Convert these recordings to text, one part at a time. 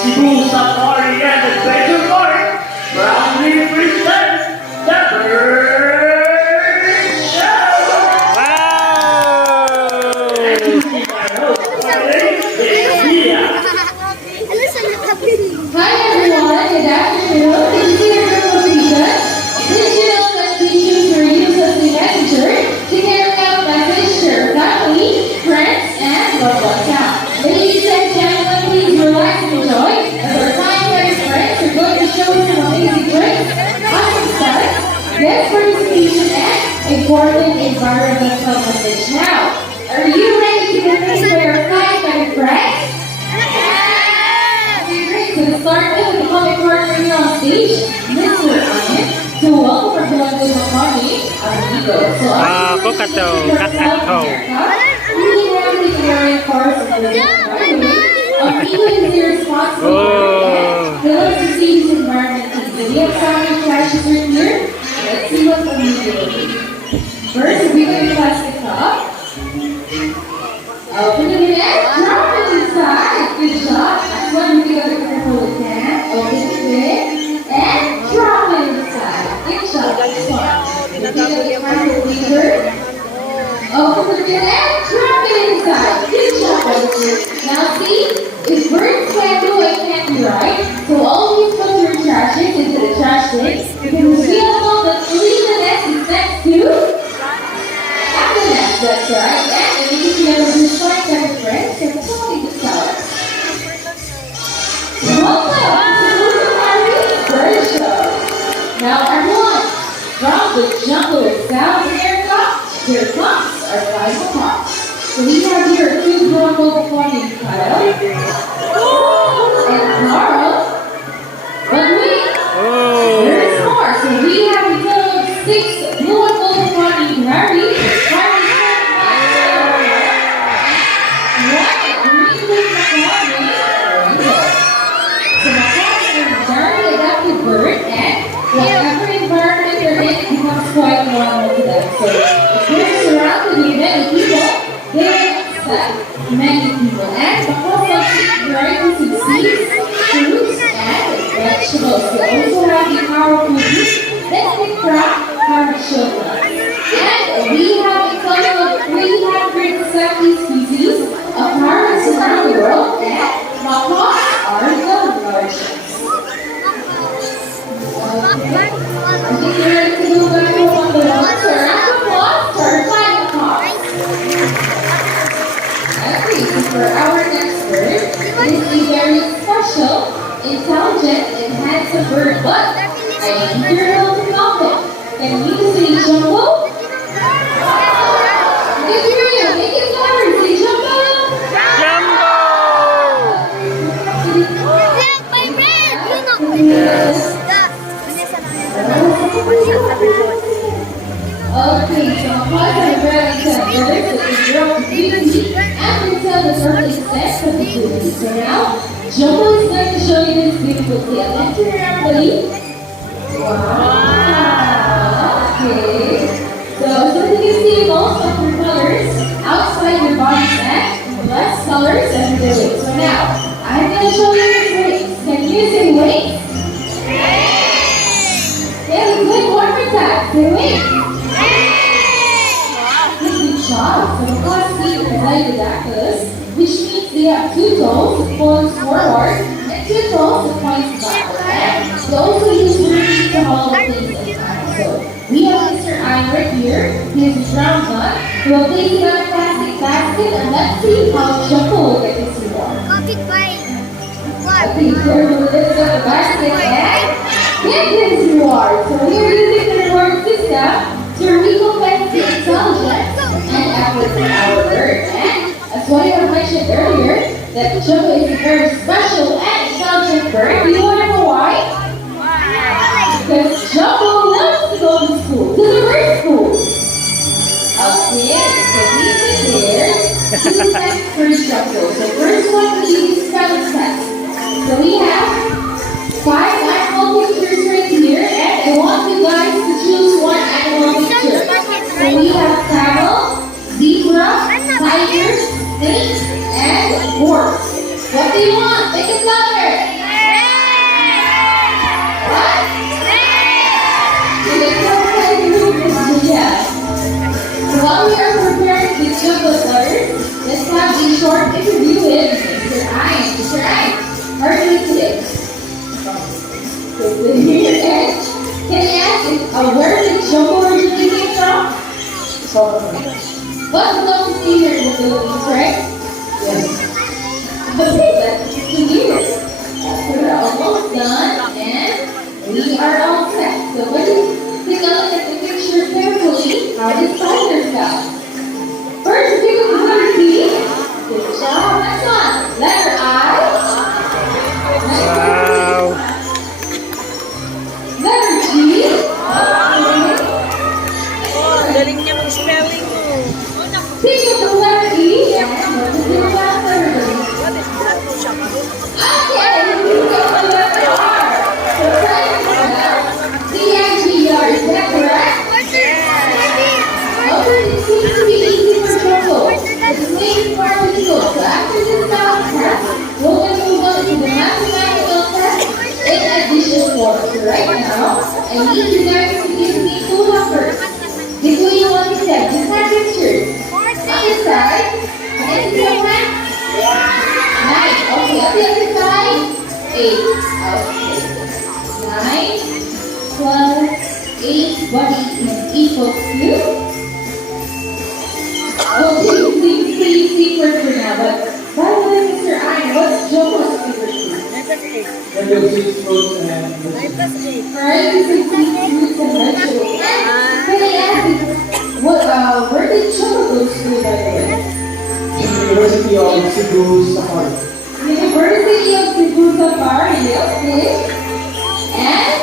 Cebu Safari and Adventure Park proudly presents the Bird Show! And to see my host for today is Mia. Hi everyone, good afternoon. This is your group of teachers. Digital communications were used as a messenger to carry out message to your family, friends, and loved ones out. Ladies and gentlemen, please relax and enjoy as our time-fed friends are going to show you some amazing tricks, awesome stunts, guest participation, and important environmental message. Now, are you ready to connect with our time-fed friends? To start with the comic partner here on stage, Mr. Onion. So welcome our beloved Makani, Amigo. So Kokato. Moving around the area cars of the Amigo is the responsible for he loves to see his environment. So we have some flashes right here. Let's see what Amigo will do. First, we're going to plastic cup. Open it again, drop it inside. Good job. Next one, we got to careful with that. Open it and drop it inside. Good job. Next one. We got to careful with her. Open it again and drop it inside. Good job, Oliver. Now see, if birds can do it, can't be right. So always put your trashes into the trash bin because we all know that leave the nest is next to after nest. That's right. And if you have a destroyed set of friends, then totally just tell us. Welcome to the Bird Show. Now everyone, from the jungle of South America, here comes our final talk. So we have here two global performing Kyle and Carl. But wait, there's more. So we have a total of 6 blue and gold performing Harry. Bird and whatever environment they're in becomes quite normal to them. So if they're surrounded with many people, they accept many people. And because of varieties of seeds, fruits, and vegetables, they also have the powerful roots that can craft parent children. And we have a total of 370 species of parrots around the world, and macaws are the largest. I think you're ready to go back to one of the ones or final part. Okay, so for our next bird, it is a very special, intelligent, and handsome bird, but I need your help to count it. Can you say Jumbo? Good for you, make it louder, say Jumbo! Yes. Okay, so macaws are very intelligent birds that can grow to puberty and can tell the early steps of the puberty. So now, Jumbo is going to show you this beautiful tail. Let's turn around, buddy. Wow. Okay. So you can see most of your colors outside your body set, less colors and your wings. So now, I'm going to show you your wings. Can you say wings? Yeah, good. One more time. Say wings. Good job. So macaws feet are didactylus, which means they have 2 toes that points forward and 2 toes that points backward. And they also use roots to hold things in time. So we have Mr. Iron right here. He has a brown gun. We'll place it on a plastic basket and let's see how Jumbo will get to see more. Okay, here we'll lift up the basket and get this reward. So we are using the reward system to recompense the intelligence and effort of our bird. And as what I have mentioned earlier, that Jumbo is a very special and intelligent bird. Do you want to know why? Because Jumbo loves to go to school, to the bird school. Okay, so we prepared 2 tests for Jumbo. So first one is the spelling test. So we have 5 animal pictures right here, and I want you guys to choose one animal picture. So we have camel, zebra, tiger, snake, and horse. What do you want? Make it louder. warm interview with Mr. Ian. Mr. Ian, how are you doing today? Good to hear. And can I ask, where did Jumbo originally came from? But love to see here in the Philippines, right? Yes. Okay, that's good to hear. We're almost done, and we are all set. So what do you take a look at the picture carefully? How to find yourself. First, pick up the letter T. Good job. Next one, letter I. Next one, letter G. Galing niya mag-spelling mo. Pick up the letter E. And what is your letter? What is that? Okay, pick up the letter R. So try to spell C-I-G-R. Is that correct? Okay, it seems to be easy for Jumbo. It's the main part of the book. So after this spelling test, we're going to move on to the mathematical test in addition form. So right now, I need you guys to give me two numbers. Between 1 to 10, just have pictures. On this side, can I see your hand? 9. Okay, on the other side, 8. Okay. 9 plus 8, what is equals to? Okay, please secret for now, but by the way, Mr. Ian, what's Jumbo's secret for? 9 When you see fruits and plus 8. Alright, this is fruits and vegetables. And can I ask you, where did Jumbo go to school, by the way? University of Cebu Safari. University of Cebu Safari, okay. And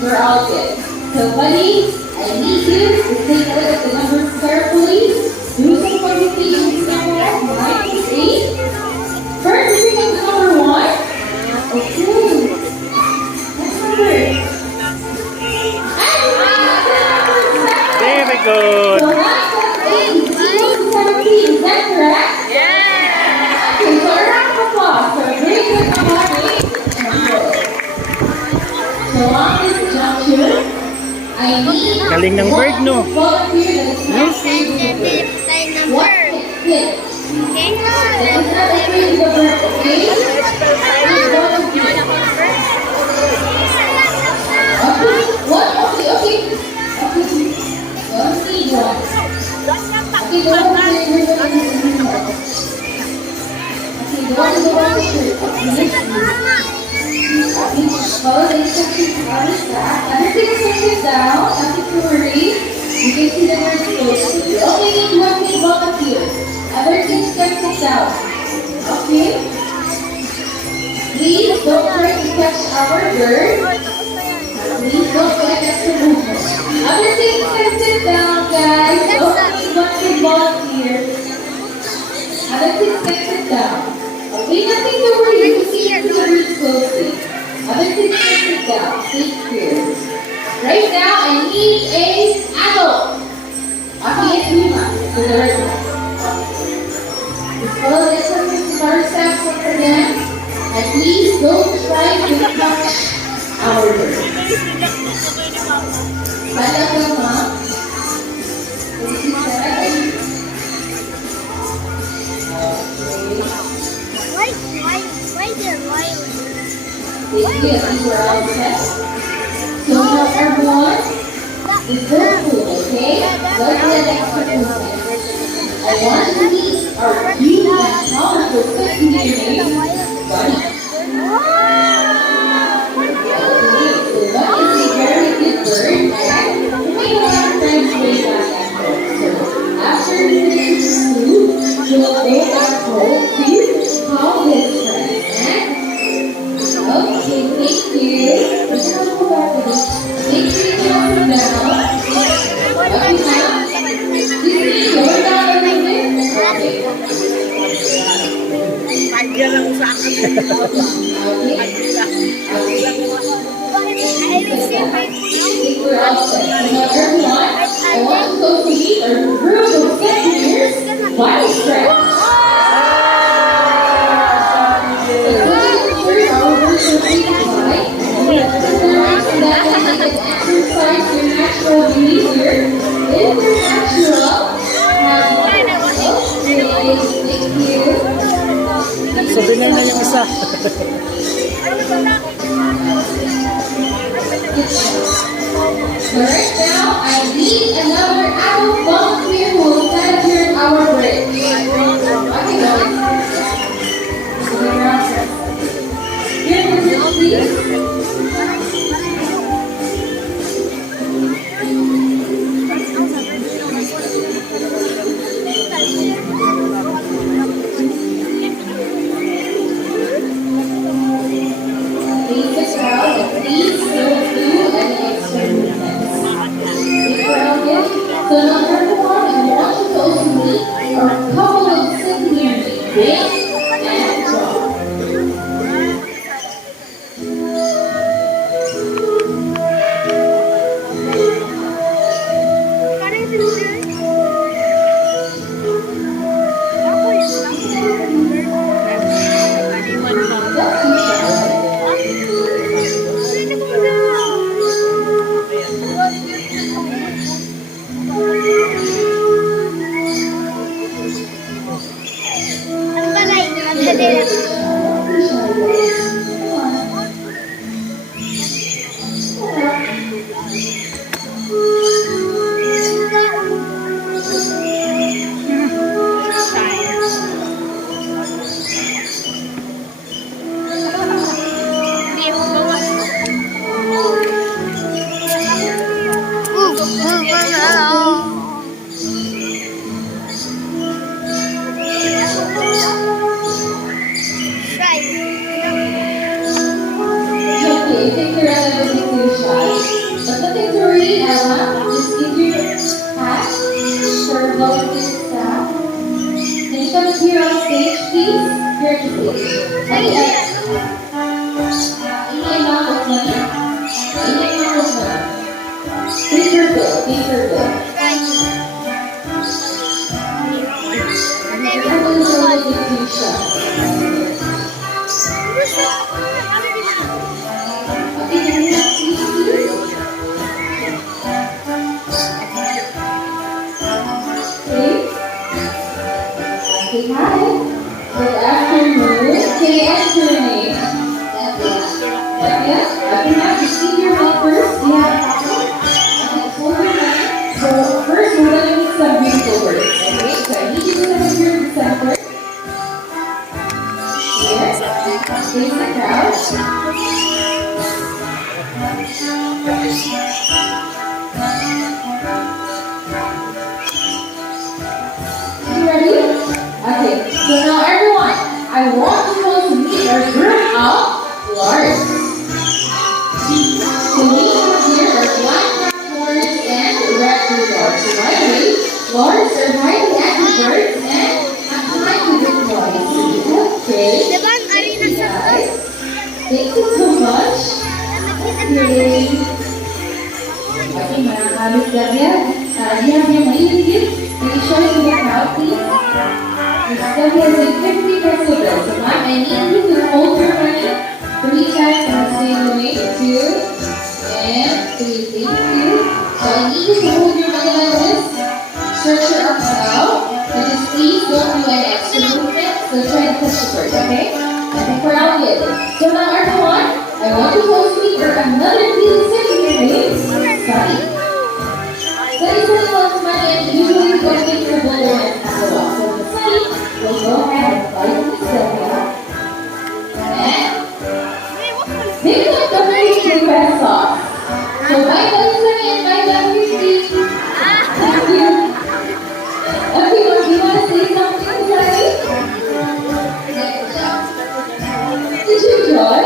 we're all good. So, buddy, I need you to take a look at the numbers carefully. Do some computations now. 9 to 8. First, pick up the number 1. Okay. Next number. And Very good. so 9 plus 8 is equal to 17. Is that correct? Yeah. Okay, so a round of applause. So very good, Kamari. So on this juncture, I need Galing ng bird, no? one volunteer that is not afraid of the bird. What can fit? That is not afraid of the bird, okay? Please volunteer. Okay, what? Okay. Okay, don't need one. Okay, go ahead, you're going to need one. Okay, go on the one shirt. Okay, next one. Follow the instructions on the stack. Everything is set down. Nothing to worry. You can see the words closely. You only need one big volunteer. Everything is set down. Okay? Please don't try to catch our bird. Please don't get extra movement. Everything is set down, guys. Don't need one big volunteer. Everything is set down. Okay, nothing to worry. You can see the words closely. Other things to sit down. Sit here. Right now, I need a adult. Okay, it's Lima. To the right one. Just follow the instructions of our staff once again. And please don't try to touch our bird. Stand up, Mama. Thank you, sir. Thank you, I think we're all set. So now everyone, is very cool, okay? Let's get extra movement. I want to meet our cute and powerful secondary buddy. Okay, so what is a very good bird? And you may have friends way back at home. So after you finish school, you'll go back home to call his friends. Okay, thank you. Let's not go back to this. Thank you, down. Okay, now. Please go down a little bit. Okay. Pagyan lang sa akin. Okay. think we're all set. So now everyone, I want to go to meet our group of second years body stretch. So put our virtual feet high. Recognize that it is exercise your natural behavior. If you're natural, have one. Okay, thank you. isa. Alright, now I need another adult volunteer who will stand here in our break. Okay, guys. So the ground here, please. Please sit down and please don't do any extra movements. Before I begin, so number one, I want you to also meet a couple of simply big and strong. That's too shy. Okay, you think you're relatively too shy. But nothing to worry, Ella. Just give your hat for volunteer staff. Can you come here on stage, please? Here at the stage. Okay. Ini amount of money. Ini amount of money. Paper bill, paper bill. You're relatively too shy. Okay, can you have seats, please? Okay. Okay, hi. Good afternoon. Can I ask your name? Yes? Okay, now receive your money first. Do you have a copy? Okay, hold your money. So first, we're gonna need some beautiful words. Okay, so I need you to come here in the center. Here. Face the crowd. You ready? Okay, so now everyone, I want you all to meet our group of Lars. So we have here our black Lars and red Lars. So by the way, Lars are highly active birds and have time to deploy. Okay. Guys, thank you so much. Okay. Okay, mga kamis lang yan. You have your money with you? Can you show it to the crowd, please? This stuff has a 50 peso bill. So ma'am, I need you to hold your money 3 times in the same way. 2 and 3. Thank you. So I need you to hold your money like this. Stretch your arms out. And just please don't do any extra movement. So try to touch the bird, okay? I think we're all good. So now everyone, I want you to hold me for another piece of here, right? Sunny. Sunny loves money and usually we don't make your blood and as well. So the Sunny will go ahead and bite the Sylvia. And they look the very two best off. So bite the Sunny and bite the 50. Thank you. Okay, well, do you want to say something, Sunny? Did you enjoy?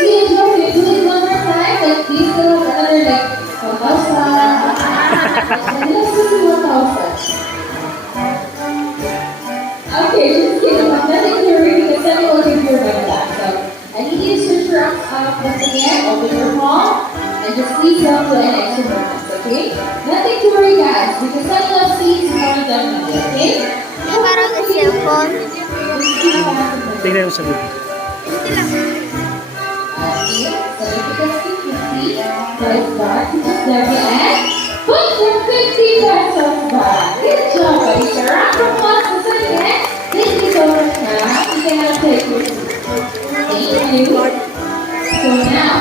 We enjoy it. Do it one more time. Like, please do another like 1,000. And let's do 1,000. Okay, just kidding. I'm nothing to worry because then will give you your back. So I need you to switch your arms up once again. Open your palm and just please don't do any extra movements. Okay? Nothing to worry, guys. Because I love seeing you more than me. Okay? Parang sa cellphone. Tingnan mo sa video. Okay, so if you can stick your feet, press back to the Sylvia and put your 50 pesos back. Good job, guys. A round of applause to Sylvia. Thank you so much, ma'am. You can now take your Okay. So now,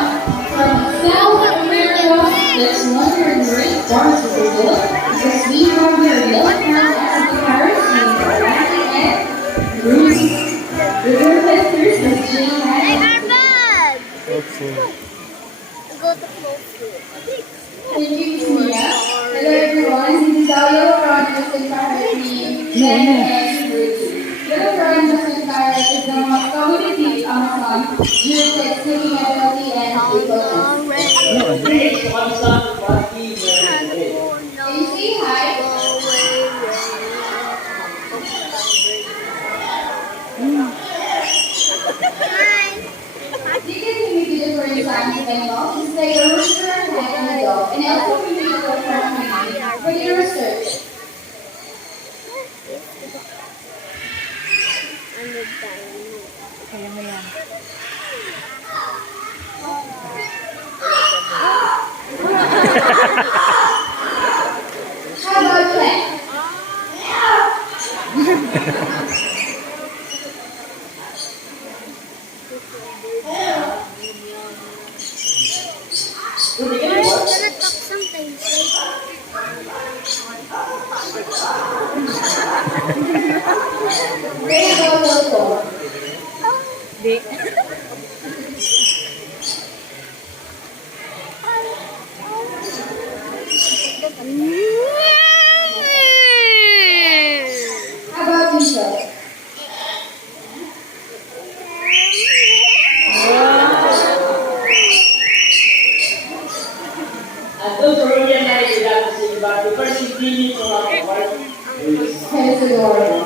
from South America, let's wander in the rainforest of Brazil because we have here yellow crown African parrots named Orlando and Bruce. With their sisters, Miss Jane Hey, and our bag! Hopeful. Go to close. thank you, Miss Mia. Hello everyone, this is our yellow crown African parrot named Jen and Bruce. Yellow crown African parrot is the most community Amazon due to its living ability and equality. Please, one son, one key, Can you say hi? You can meet the different kinds of animals, just like a rooster, cat, and a dog, and also can be different from for the rooster. How about cat? Who did I'm it? What? gonna talk something. Very well, well, How about yourself? At those Peruvian nights, you got to say about the first 15 minutes of our work. That is adorable.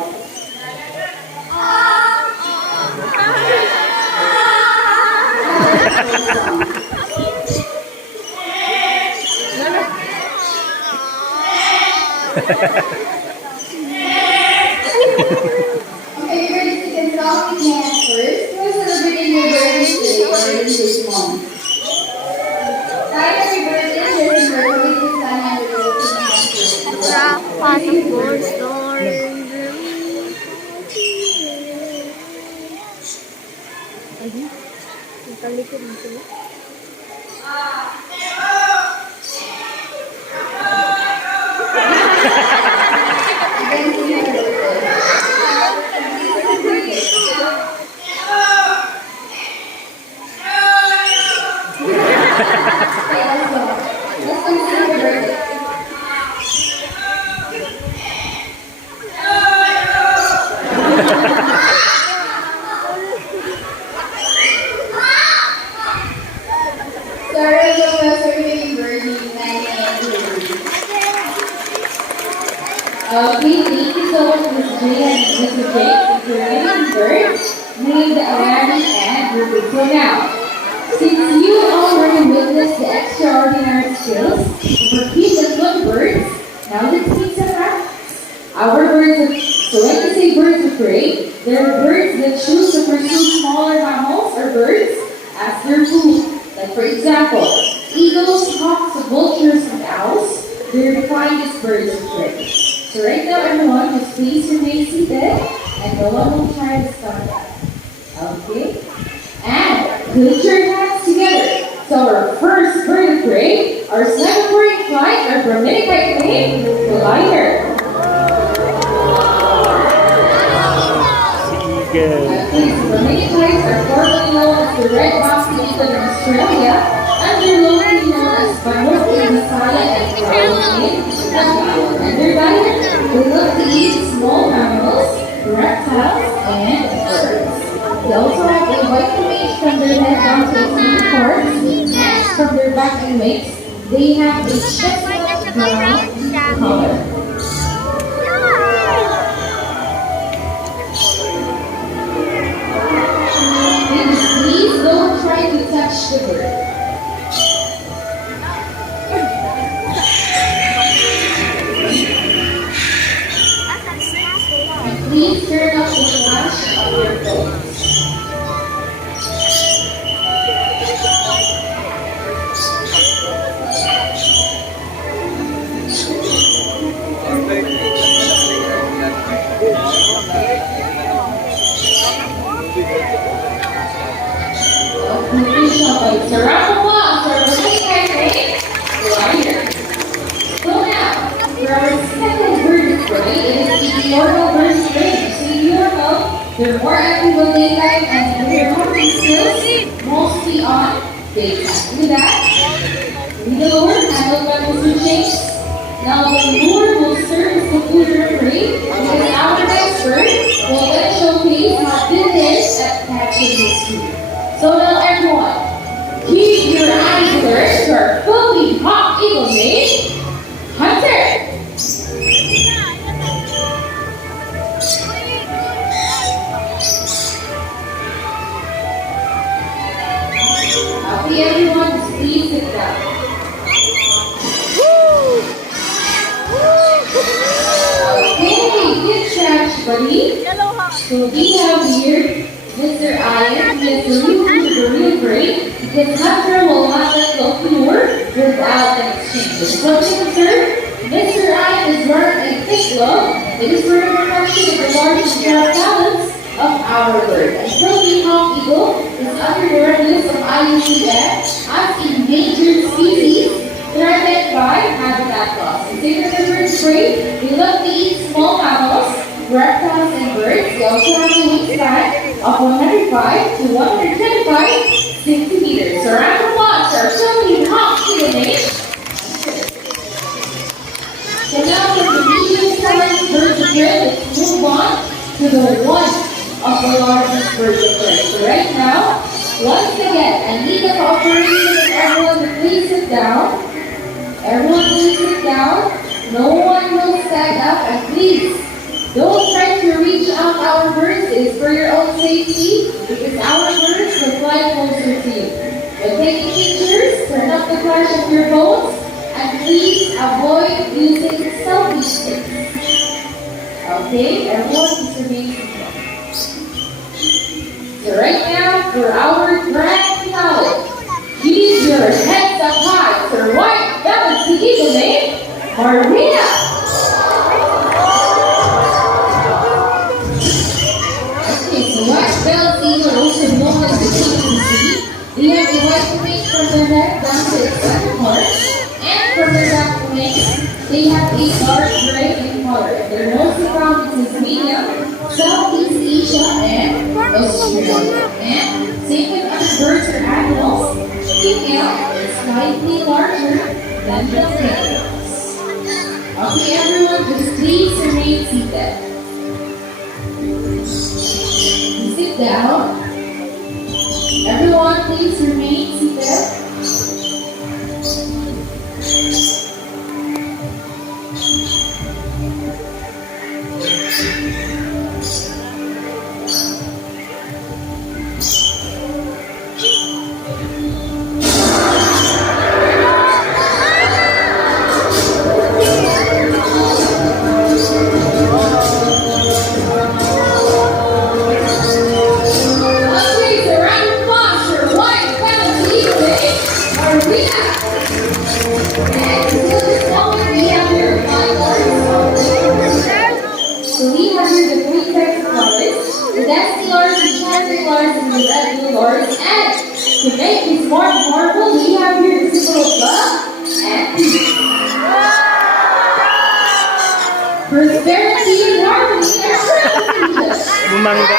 Okay, you're ready to take a selfie hand first. We're celebrating your birthday today, or this month. Hi, happy birthday, Jessie Birthday, this time I'm going to Rock, passport, store. Again, sing happy birthday. Okay, let's go. Let's go sing happy birthday. Sorry, you were serving birthday, okay, thank you so much, Miss Jane and Mr. Jake, for winning birds named Aladdin and Ruby. So now, since you already witnessed the extraordinary skills of our kids and little birds, now let's take some practice. Our birds of, so when we say birds of prey, they're birds that choose to pursue smaller mammals or birds as their food. Like for example, eagles, hawks, vultures, and owls, they're defined as birds of prey. So right now everyone, just please remain seated and no one will try to stop that. Okay? And put your hands together. So our first bird of prey, our snapper flight, our Brahminic name, glider. Eagle. These Brahminic flights are formerly known as the red-mouthed eagle in Australia, and they're locally known as Banuk in Visaya and Brown in Japan. And their diet, they love to eat small animals, reptiles, and birds. They also have a white plumage from their head down to its knee parts, and from their back and wings, they have a chestnut brown color. Please don't try to touch the bird. And please turn off the flash of your phones. They're more active on daytime and their hopping skills mostly on daytime. Look at that. Read the lower handled by Mr. James. Now the lure will serve as the food referee because our expert will then showcase how good it is at catching this food. So now everyone, keep your eyes alert for our fully hot eagle named Hunter. Okay, everyone, just please sit down. Okay, good catch, buddy. So we have here Mr. Ian, Mr. Luke, the real great, because Hunter will not let go of the lure without an exchange. So Mr. Ian is wearing a thick glove. It is for the protection of the large and talents of our bird. And Trophy Hawk Eagle is under the red list of IUCN as endangered species threatened by habitat loss. And same as the bird spray, we love to eat small mammals, reptiles, and birds. They also have a wingspan of 105 to 125 centimeters. So round of applause for our Trophy Hawk Eagle name. So now for the medium-sized birds of prey, let's move on to the one of the largest birds of prey. So right now, once again, I need the cooperation of everyone to please sit down. Everyone please sit down. No one will stand up, and please don't try to reach out our birds. It is for your own safety because our birds will fly closer to you. When taking pictures, turn up the flash of your phones and please avoid using selfie sticks. Okay, everyone please remain seated. So right now, for our grand finale, use your heads up high for white velvet eagle named Marina. Okay, so white velvet eagle, also known as the chicken sea, they have a white wing from their neck down to its second part, and from their back wings, they have a dark gray in color. They're mostly found in Tasmania, Southeast Asia, and Australia. And same with other birds or animals, female is slightly larger than the males. Okay, everyone, just please remain seated. Sit down. Everyone, please remain seated. To make this more marble, we have here the symbol of love and peace. Prosperity and harmony are present. Bumangga.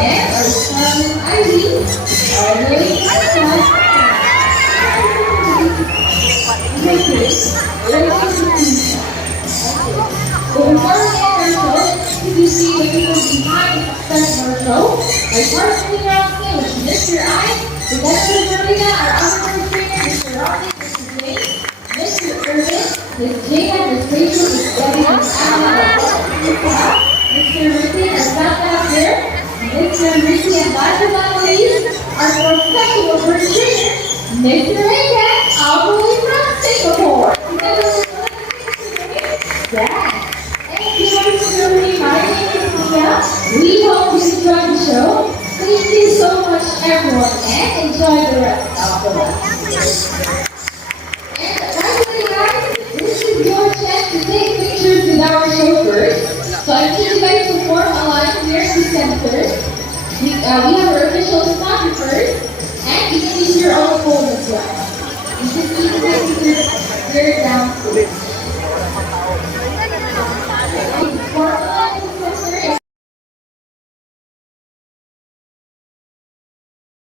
And our son Irene are really you see the people behind the success of our show. My partner around me was Mr. I, the Dr. Marina, our outdoor trainer, Mr. Rodney, Mr. James, Mr. Irvin, Ms. Jada, Ms. Rachel, Ms. Debbie, Ms. Anna, Mr. Ricky, our staff out there, Mr. Ricky, and last but not least, our professional bird trainer, Mr. Hayden, all the way from Singapore. Yeah. My name is Mia. We hope you enjoyed the show. Thank you so much, everyone, and enjoy the rest of the night. And by the way, guys, this is your chance to take pictures with our show first. So I need you guys to form a line here to center. We have our official photographers.